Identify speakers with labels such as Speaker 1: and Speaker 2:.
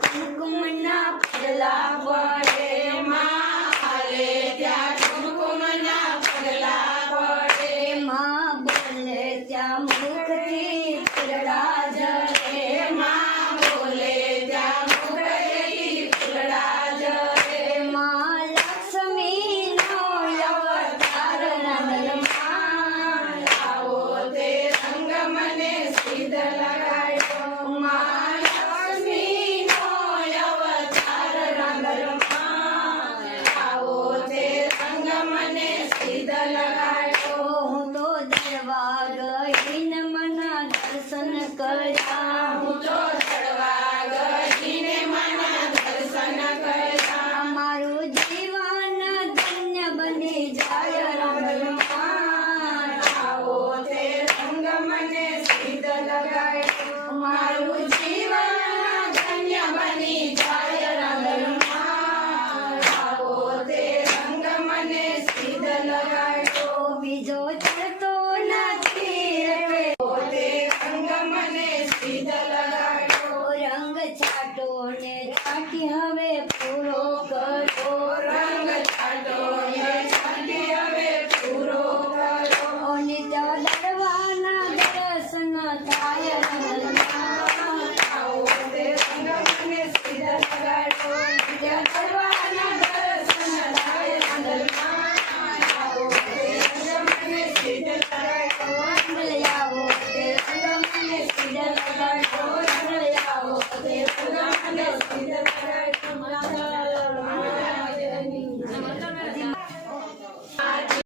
Speaker 1: Thank you. બીજો ચડતો નથી
Speaker 2: રંગ મને સીધા
Speaker 1: રંગ છાટો ને છાટી હવે પૂરો કરો